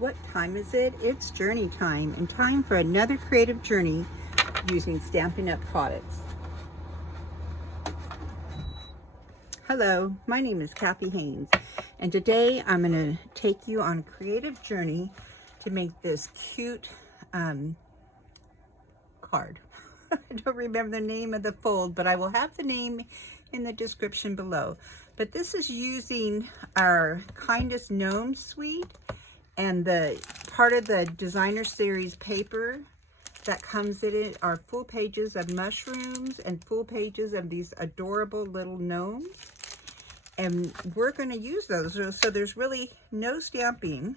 What time is it? It's journey time, and time for another creative journey using Stampin' Up products. Hello, my name is Kathy Haynes, and today I'm going to take you on a creative journey to make this cute card. I don't remember the name of the fold, but I will have the name in the description below. But this is using our Kindest Gnome suite and the part of the designer series paper that comes in it are full pages of mushrooms and full pages of these adorable little gnomes. And we're going to use those. So there's really no stamping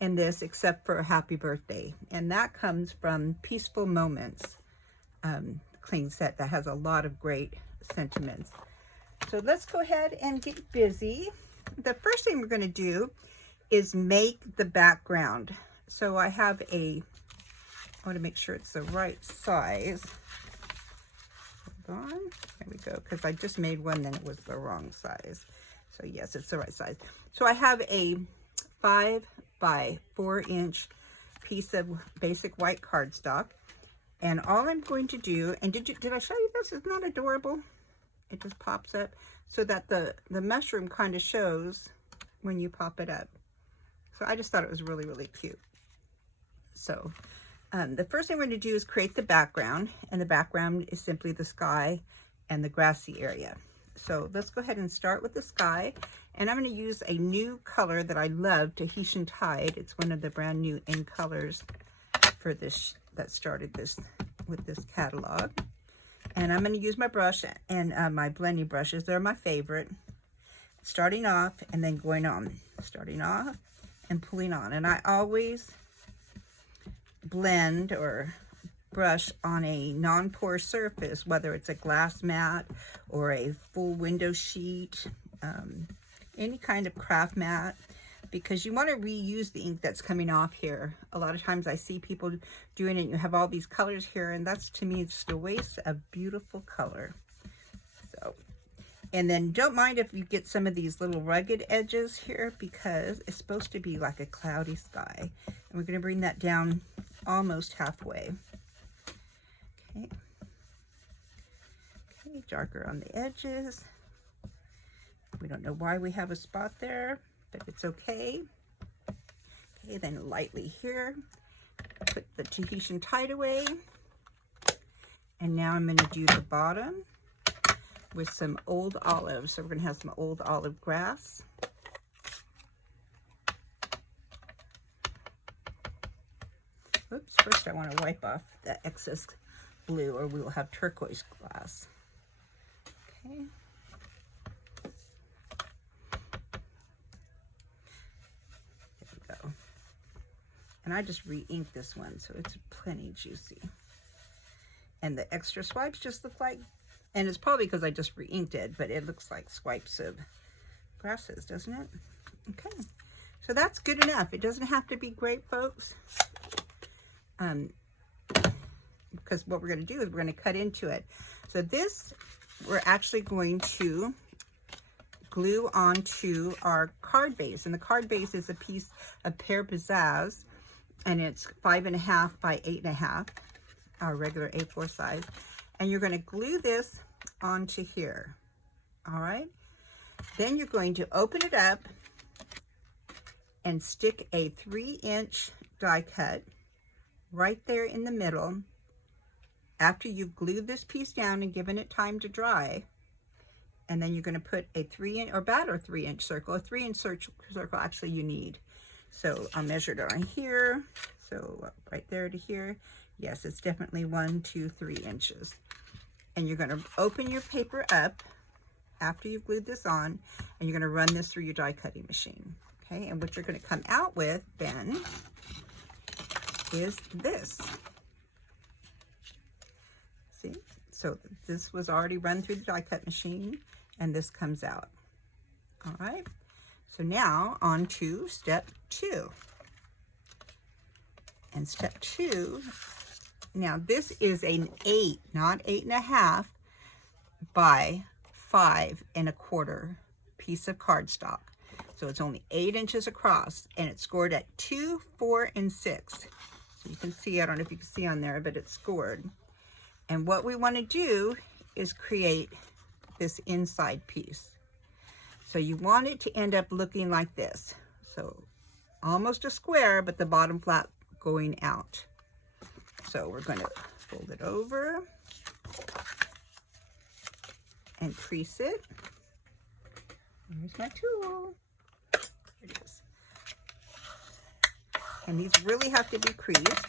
in this except for a happy birthday. And that comes from Peaceful Moments clean set that has a lot of great sentiments. So let's go ahead and get busy. The first thing we're going to do is make the background. So I have I want to make sure it's the right size. Hold on, there we go, because I just made one, then it was the wrong size. So yes, it's the right size. So I have a 5 by 4 inch piece of basic white cardstock. And all I'm going to do, and did I show you this? Isn't that adorable? It just pops up so that the mushroom kind of shows when you pop it up. So I just thought it was really, really cute. So the first thing we're going to do is create the background, and the background is simply the sky and the grassy area. So let's go ahead and start with the sky, and I'm going to use a new color that I love, Tahitian Tide. It's one of the brand new in colors for this that started this with this catalog. And I'm going to use my brush and my blending brushes. They're my favorite. Starting off and then going on. Starting off and pulling on. And I always blend or brush on a non-pore surface, whether it's a glass mat or a full window sheet, any kind of craft mat, because you want to reuse the ink that's coming off here. A lot of times I see people doing it and you have all these colors here, and that's, to me, just a waste of beautiful color. So, and then don't mind if you get some of these little rugged edges here, because it's supposed to be like a cloudy sky. And we're going to bring that down almost halfway. Okay. Okay, darker on the edges. We don't know why we have a spot there, but it's okay. Okay, then lightly here. Put the Tahitian Tide away. And now I'm going to do the bottom with some old olive. So we're going to have some old olive grass. Oops, first I want to wipe off the excess blue, or we will have turquoise glass. Okay. There we go. And I just re-inked this one, so it's plenty juicy. And the extra swipes just look like, and it's probably because I just re-inked it, but it looks like swipes of grasses, doesn't it? Okay, so that's good enough. It doesn't have to be great, folks. Because what we're going to do is we're going to cut into it. So this, we're actually going to glue onto our card base. And the card base is a piece of Pear Pizzazz, and it's 5.5 by 8.5, our regular A4 size. And you're going to glue this onto here. All right. Then you're going to open it up and stick a 3-inch die cut right there in the middle. After you've glued this piece down and given it time to dry, and then you're going to put a 3-inch or about a 3-inch circle. A 3-inch circle actually you need. So I measured it on here. So right there to here. Yes, it's definitely 1, 2, 3 inches. And you're going to open your paper up after you've glued this on, and you're going to run this through your die cutting machine. Okay, and what you're going to come out with then is this. See, so this was already run through the die cut machine, and this comes out. All right, so now on to step 2. And step 2, now this is an 8, not 8.5 by 5 1/4 piece of cardstock. So So it's only 8 inches across, and it's scored at 2, 4, and 6. So you can see, I don't know if you can see on there, but it's scored. And what we want to do is create this inside piece. So you want it to end up looking like this. So almost a square, but the bottom flap going out. So we're going to fold it over and crease it. Here's my tool. There it is. And these really have to be creased.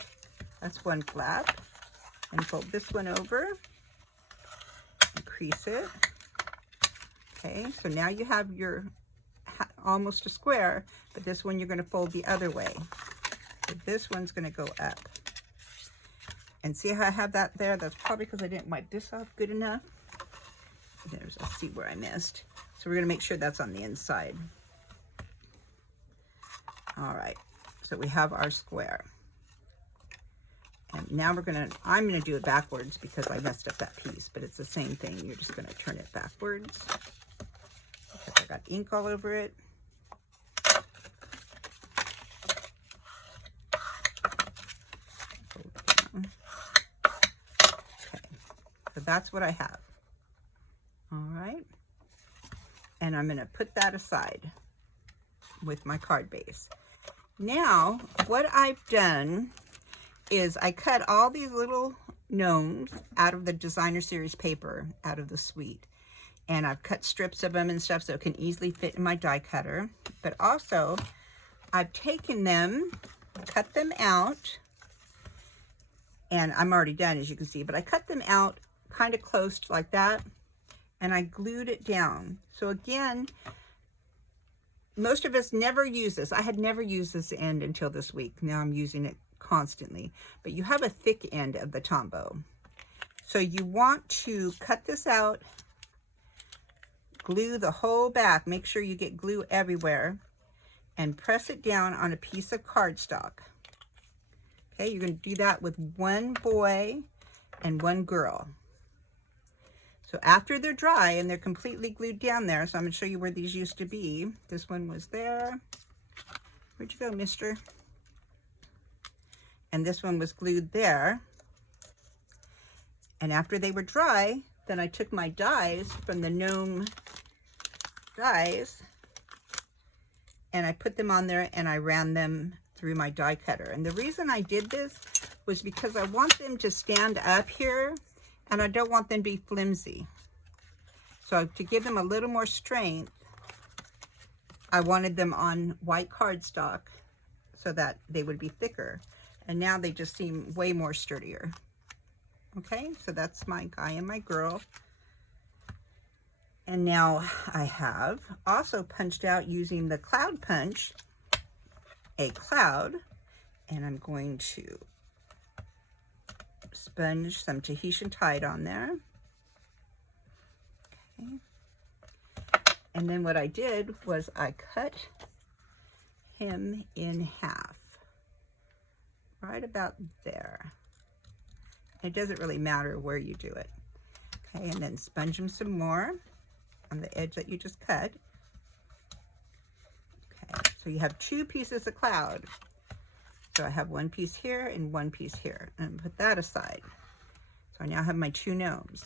That's one flap. And fold this one over and crease it. Okay, so now you have your almost a square, but this one you're going to fold the other way. So this one's going to go up. And see how I have that there? That's probably because I didn't wipe this off good enough. Let's see where I missed. So we're going to make sure that's on the inside. All right, so we have our square. And now I'm going to do it backwards because I messed up that piece, but it's the same thing. You're just going to turn it backwards. Because I got ink all over it. Okay, so that's what I have. All right. And I'm going to put that aside with my card base. Now, what I've done is I cut all these little gnomes out of the designer series paper, out of the suite. And I've cut strips of them and stuff so it can easily fit in my die cutter. But also, I've taken them, cut them out, and I'm already done, as you can see, but I cut them out kind of close like that, and I glued it down. So again, most of us never use this. I had never used this end until this week. Now I'm using it constantly, but you have a thick end of the Tombow. So you want to cut this out, glue the whole back, make sure you get glue everywhere, and press it down on a piece of cardstock. Okay, you're going to do that with one boy and one girl. So after they're dry and they're completely glued down there, so I'm going to show you where these used to be. This one was there. Where'd you go, mister? And this one was glued there. And after they were dry, then I took my dies from the gnome dies and I put them on there and I ran them through my die cutter. And the reason I did this was because I want them to stand up here and I don't want them to be flimsy. So to give them a little more strength, I wanted them on white cardstock so that they would be thicker. And now they just seem way more sturdier. Okay, so that's my guy and my girl. And now I have also punched out using the cloud punch, a cloud, and I'm going to sponge some Tahitian Tide on there. Okay. And then what I did was I cut him in half, right about there. It doesn't really matter where you do it. Okay, and then sponge him some more on the edge that you just cut. Okay, so you have two pieces of cloud. So I have one piece here and one piece here, and put that aside. So I now have my two gnomes.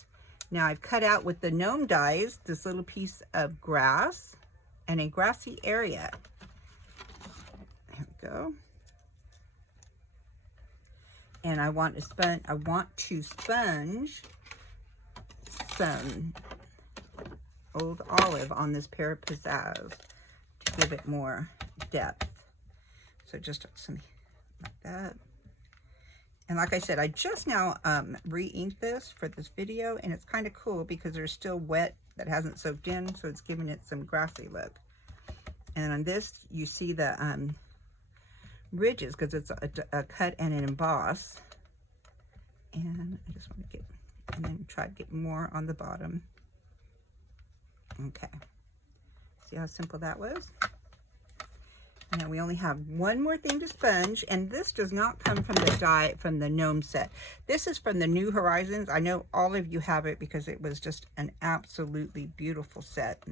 Now I've cut out with the gnome dies this little piece of grass and a grassy area. There we go. And I want to sponge some old olive on this pair of Pizzazz to give it more depth. So just some like that. And like I said, I just now re-inked this for this video, and it's kind of cool because there's still wet that hasn't soaked in, so it's giving it some grassy look. And on this, you see the ridges because it's a cut and an emboss. And I just want to get, and then try to get more on the bottom. Okay. See how simple that was? Now we only have one more thing to sponge, and this does not come from the gnome set. This is from the New Horizons. I know all of you have it because it was just an absolutely beautiful set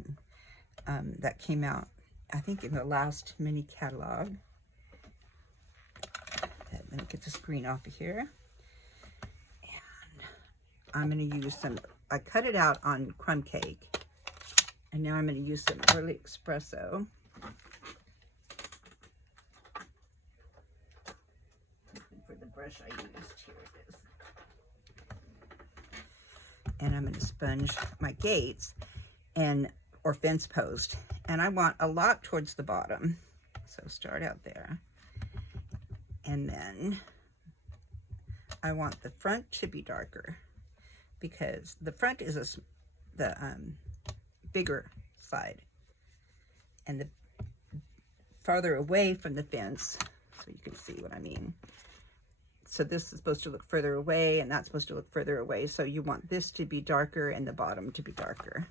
that came out I think in the last mini catalog. Let me get the screen off of here. And I'm going to use some, I cut it out on crumb cake. And now I'm going to use some early espresso. For the brush I used, here it is. And I'm going to sponge my gates and or fence post. And I want a lot towards the bottom. So start out there. And then I want the front to be darker because the front is the bigger side, and the farther away from the fence, so you can see what I mean. So this is supposed to look further away, and that's supposed to look further away. So you want this to be darker and the bottom to be darker.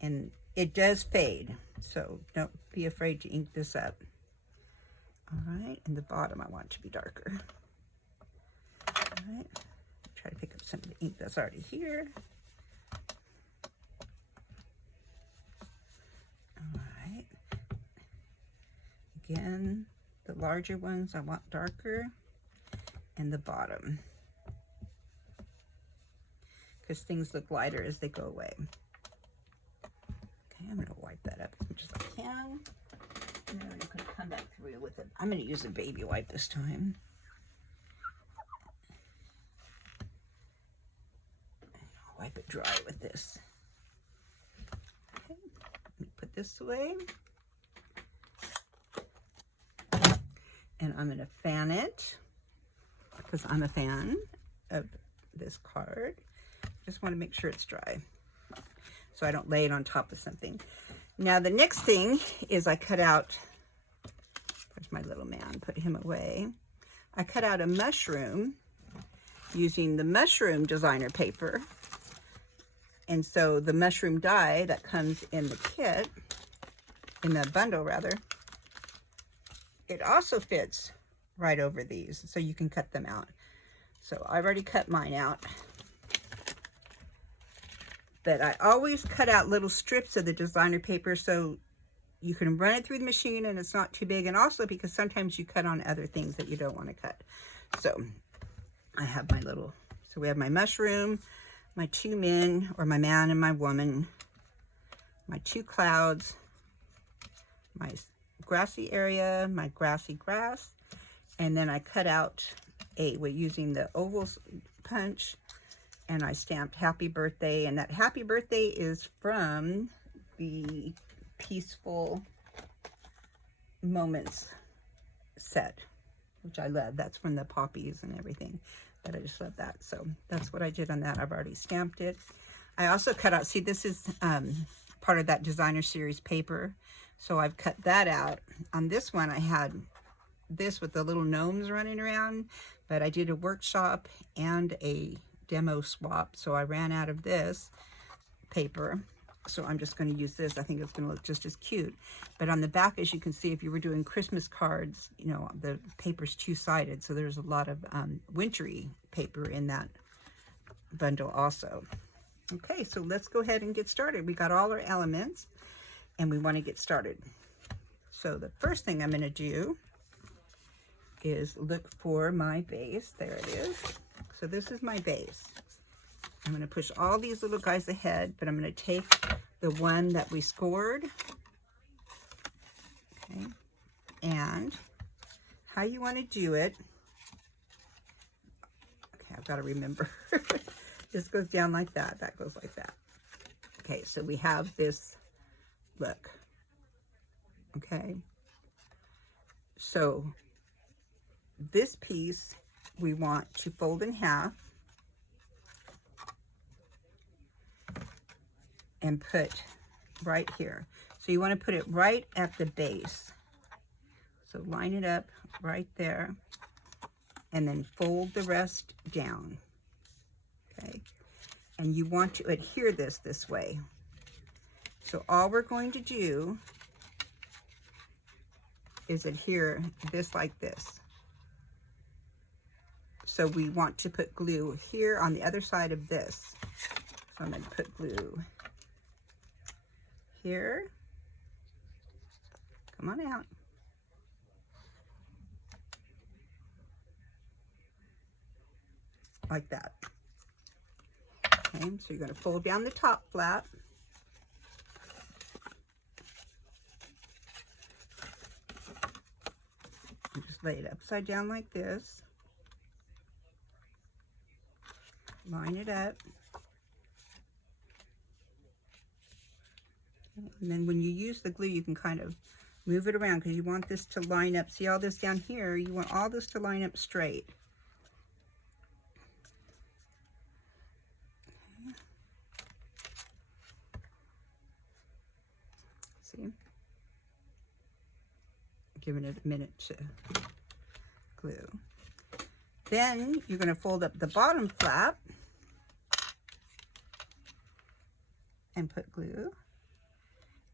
And it does fade, so don't be afraid to ink this up. All right, and the bottom I want to be darker. All right, try to pick up some of the ink that's already here. All right. Again, the larger ones I want darker, and the bottom, because things look lighter as they go away. Okay, I'm going to wipe that up as much as I can. And then I'm going to come back through with it. I'm going to use a baby wipe this time. And I'll wipe it dry with this. Okay, let me put this away. And I'm going to fan it because I'm a fan of this card. Just want to make sure it's dry so I don't lay it on top of something. Now the next thing is I cut out, where's my little man, put him away. I cut out a mushroom using the mushroom designer paper. And so the mushroom die that comes in the kit, in the bundle rather, it also fits right over these, so you can cut them out. So I've already cut mine out. But I always cut out little strips of the designer paper so you can run it through the machine and it's not too big. And also because sometimes you cut on other things that you don't want to cut. So I have my little, so we have my mushroom, my two men, or my man and my woman, my two clouds, my grassy area, my grassy grass, and then I cut out using the oval punch, and I stamped happy birthday, and that happy birthday is from the Peaceful Moments set, which I love. That's from the poppies and everything, but I just love that. So that's what I did on that. I've already stamped it. I also cut out, see, this is part of that designer series paper, so I've cut that out. On this one I had this with the little gnomes running around, but I did a workshop and a demo swap, so I ran out of this paper, so I'm just going to use this. I think it's going to look just as cute. But on the back, as you can see, if you were doing Christmas cards, you know, the paper's two-sided, so there's a lot of wintry paper in that bundle also. Okay, so let's go ahead and get started. We got all our elements and we want to get started. So the first thing I'm going to do is look for my base. There it is. So this is my base. I'm going to push all these little guys ahead, but I'm going to take the one that we scored. Okay. And how you want to do it. Okay, I've got to remember. This goes down like that. That goes like that. Okay, so we have this look. Okay. So this piece we want to fold in half and put right here. So you want to put it right at the base. So line it up right there and then fold the rest down. Okay. And you want to adhere this way. So all we're going to do is adhere this like this. So we want to put glue here on the other side of this. So I'm going to put glue here Come on out. Like that. Okay, so you're going to fold down the top flap. And just lay it upside down like this. Line it up. And then when you use the glue, you can kind of move it around because you want this to line up. See all this down here? You want all this to line up straight. Okay. See? Giving it a minute to glue. Then you're going to fold up the bottom flap and put glue.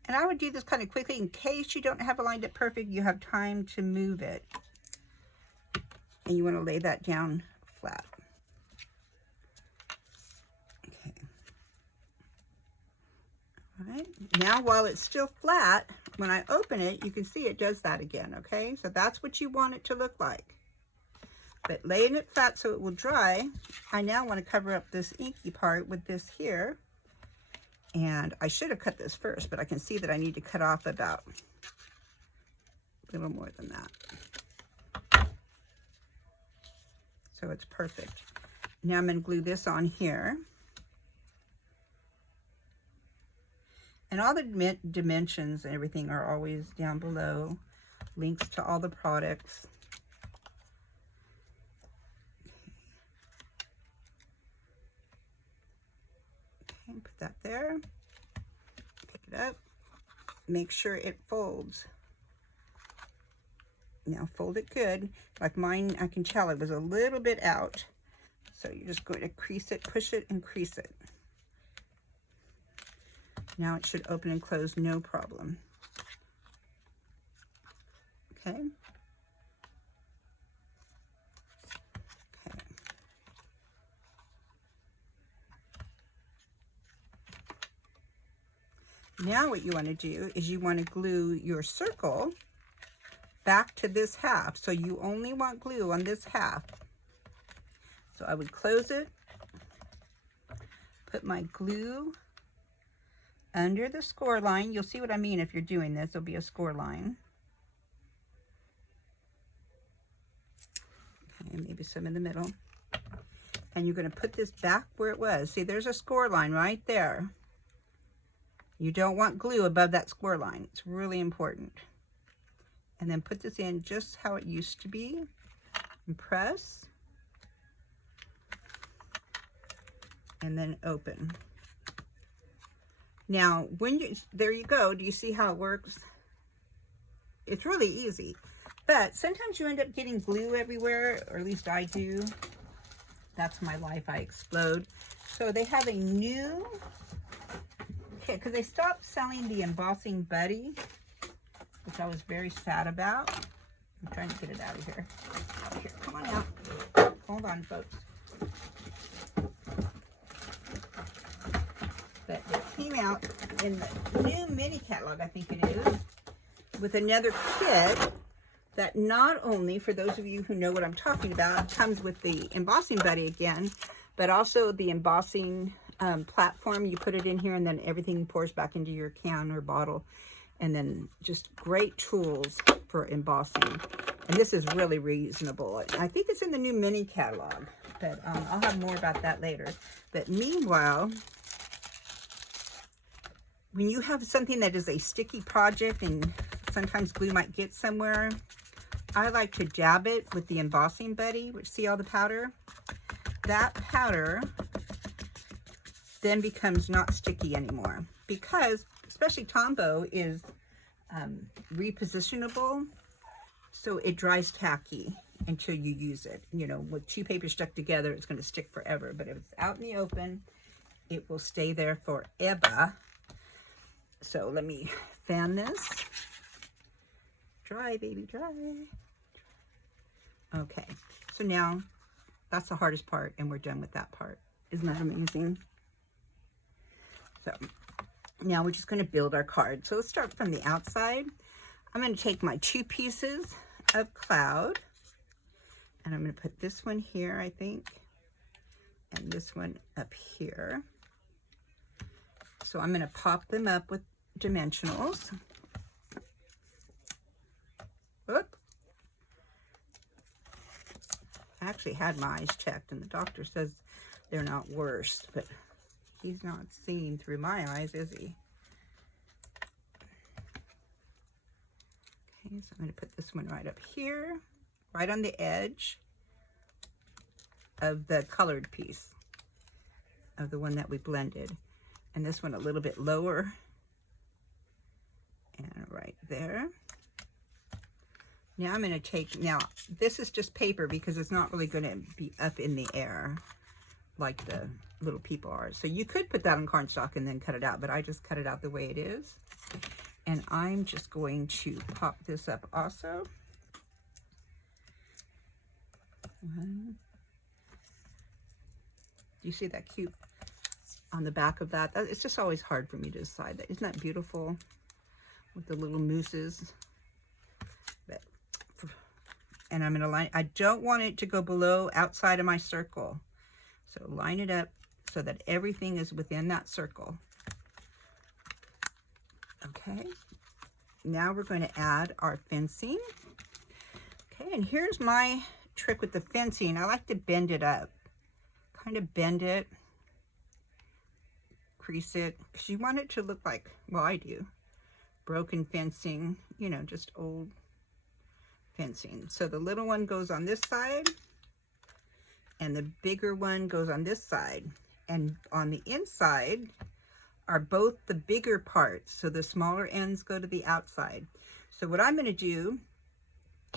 And I would do this kind of quickly in case you don't have it lined up perfect. You have time to move it. And you want to lay that down flat. Okay. All right. Now while it's still flat, when I open it, you can see it does that again, okay? So that's what you want it to look like. But laying it flat so it will dry, I now want to cover up this inky part with this here. And I should have cut this first, but I can see that I need to cut off about a little more than that. So it's perfect. Now I'm going to glue this on here. And all the dimensions and everything are always down below. Links to all the products. Okay, put that there. Pick it up. Make sure it folds. Now fold it good. Like mine, I can tell it was a little bit out. So you're just going to crease it, push it, and crease it. Now it should open and close no problem. Okay. Okay. Now what you want to do is you want to glue your circle back to this half. So you only want glue on this half. So I would close it, put my glue under the score line. You'll see what I mean if you're doing this. There'll be a score line. Okay, maybe some in the middle. And you're going to put this back where it was. See, there's a score line right there. You don't want glue above that score line. It's really important. And then put this in just how it used to be. And press. And then open. Now, when you, there you go. Do you see how it works? It's really easy. But sometimes you end up getting glue everywhere, or at least I do. That's my life. I explode. So they have a new kit, because they stopped selling the embossing buddy, which I was very sad about. I'm trying to get it out of here. Here, come on out. Hold on, folks. But it came out in the new mini catalog, I think it is, with another kit that not only, for those of you who know what I'm talking about, comes with the embossing buddy again, but also the embossing platform. You put it in here and then everything pours back into your can or bottle. And then just great tools for embossing. And this is really reasonable. I think it's in the new mini catalog, but I'll have more about that later. But meanwhile, when you have something that is a sticky project and sometimes glue might get somewhere, I like to dab it with the embossing buddy, which see all the powder? That powder then becomes not sticky anymore, because especially Tombow is repositionable, so it dries tacky until you use it. You know, with chew paper stuck together, it's going to stick forever, but if it's out in the open, it will stay there forever. So let me fan this. Dry, baby, dry. Okay, so now that's the hardest part, and we're done with that part. Isn't that amazing? So now we're just going to build our card. So let's start from the outside. I'm going to take my 2 pieces of cloud, and I'm going to put this one here, I think, and this one up here. So I'm going to pop them up with dimensionals. Whoop. I actually had my eyes checked, and the doctor says they're not worse, but he's not seeing through my eyes, is he? Okay, so I'm going to put this one right up here, right on the edge of the colored piece of the one that we blended. And this one a little bit lower, and right there. Now I'm going to take, now this is just paper because it's not really going to be up in the air like the little people are. So you could put that on cardstock and then cut it out, but I just cut it out the way it is. And I'm just going to pop this up also. Do you see that cute on the back of that? It's just always hard for me to decide. Isn't that beautiful with the little mooses? But, and I'm going to line, I don't want it to go below outside of my circle. So line it up so that everything is within that circle. Okay, now we're going to add our fencing. Okay, and here's my trick with the fencing. I like to bend it up, kind of bend it, crease it, because you want it to look like, well, I do, broken fencing, you know, just old fencing. So the little one goes on this side, and the bigger one goes on this side. And on the inside are both the bigger parts, so the smaller ends go to the outside. So what I'm going to do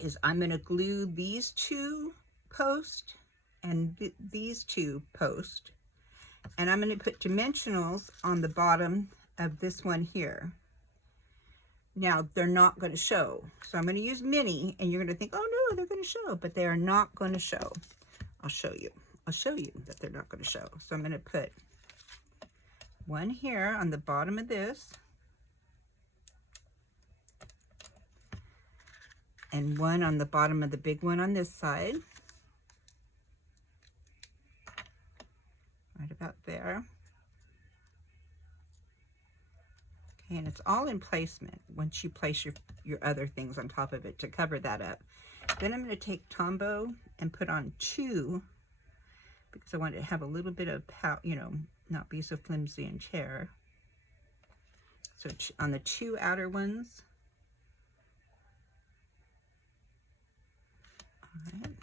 is I'm going to glue these 2 posts and these 2 posts, and I'm going to put dimensionals on the bottom of this one here. Now they're not going to show, so I'm going to use mini, and you're going to think, oh no, they're going to show, but they are not going to show. I'll show you that they're not going to show. So I'm going to put one here on the bottom of this, and one on the bottom of the big one on this side, right about there. Okay, and it's all in placement once you place your other things on top of it to cover that up. Then I'm going to take Tombow and put on 2, because I want it to have a little bit of power, you know, not be so flimsy and tear. So on the 2 outer ones. All right.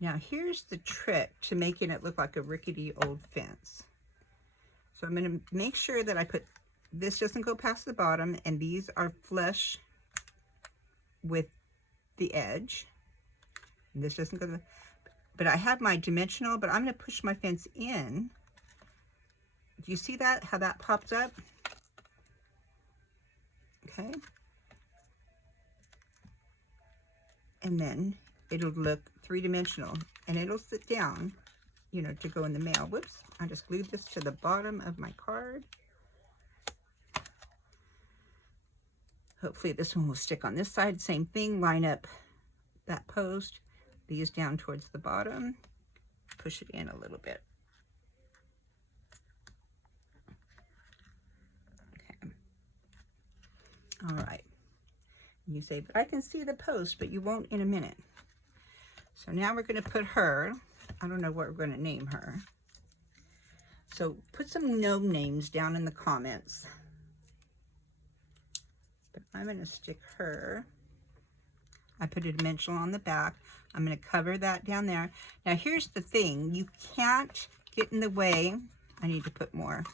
Now here's the trick to making it look like a rickety old fence. So I'm going to make sure that I put, this doesn't go past the bottom, and these are flush with the edge. And this doesn't go to the, but I have my dimensional, but I'm going to push my fence in. Do you see that, how that pops up? Okay. And then it'll look 3-dimensional, and it'll sit down, you know, to go in the mail. Whoops, I just glued this to the bottom of my card. Hopefully this one will stick on this side. Same thing, line up that post, these down towards the bottom, push it in a little bit. Okay. All right. You say, but I can see the post, but you won't in a minute. So now we're going to put her, I don't know what we're going to name her. So put some gnome names down in the comments. But I'm going to stick her. I put a dimensional on the back. I'm going to cover that down there. Now here's the thing. You can't get in the way. I need to put more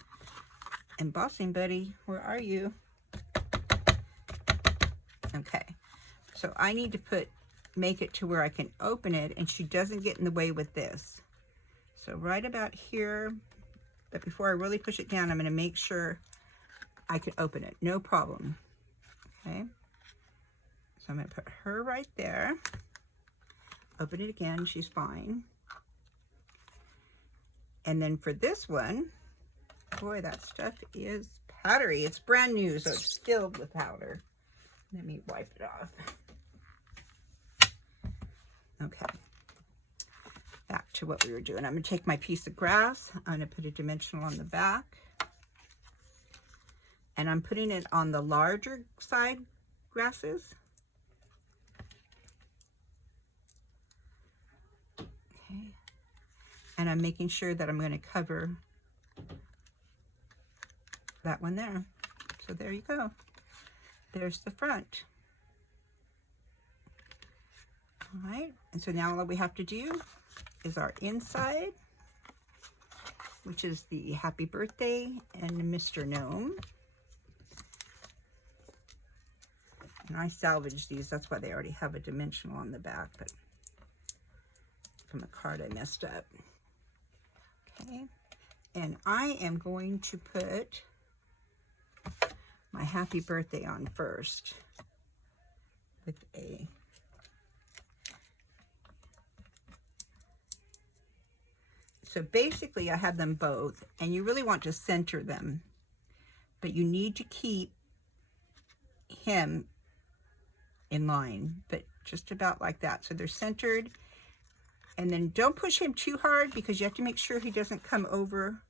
embossing, buddy. Where are you? Okay. So I need to make it to where I can open it, and she doesn't get in the way with this. So right about here, but before I really push it down, I'm going to make sure I can open it. No problem. Okay. So I'm going to put her right there. Open it again. She's fine. And then for this one, boy, that stuff is powdery. It's brand new, so it's filled with powder. Let me wipe it off. Okay. Back to what we were doing. I'm going to take my piece of grass. I'm going to put a dimensional on the back. And I'm putting it on the larger side grasses. Okay. And I'm making sure that I'm going to cover that one there. So there you go. There's the front. All right. And so now all we have to do is our inside, which is the happy birthday and Mr. Gnome. And I salvaged these. That's why they already have a dimensional on the back, but from a card I messed up. Okay. And I am going to put my happy birthday on first with a so basically I have them both, and you really want to center them, but you need to keep him in line, but just about like that. So they're centered, and then don't push him too hard because you have to make sure he doesn't come over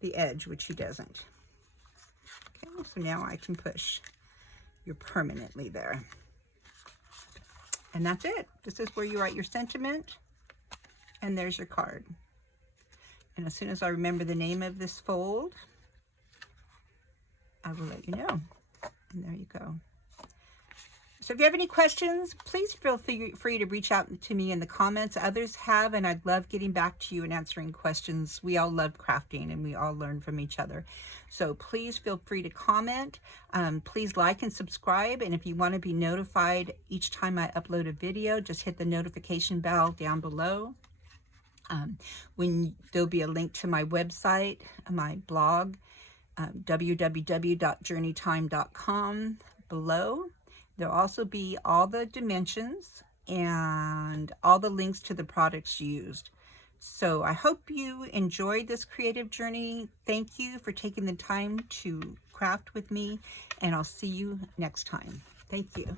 the edge, which he doesn't. Okay, so now I can push. You're permanently there. And that's it. This is where you write your sentiment, and there's your card. And as soon as I remember the name of this fold, I will let you know. And there you go. So if you have any questions, please feel free to reach out to me in the comments. Others have, and I'd love getting back to you and answering questions. We all love crafting, and we all learn from each other. So please feel free to comment. Please like and subscribe. And if you want to be notified each time I upload a video, just hit the notification bell down below. When there'll be a link to my website, my blog, www.journeytime.com below. There'll also be all the dimensions and all the links to the products used. So I hope you enjoyed this creative journey. Thank you for taking the time to craft with me, and I'll see you next time. Thank you.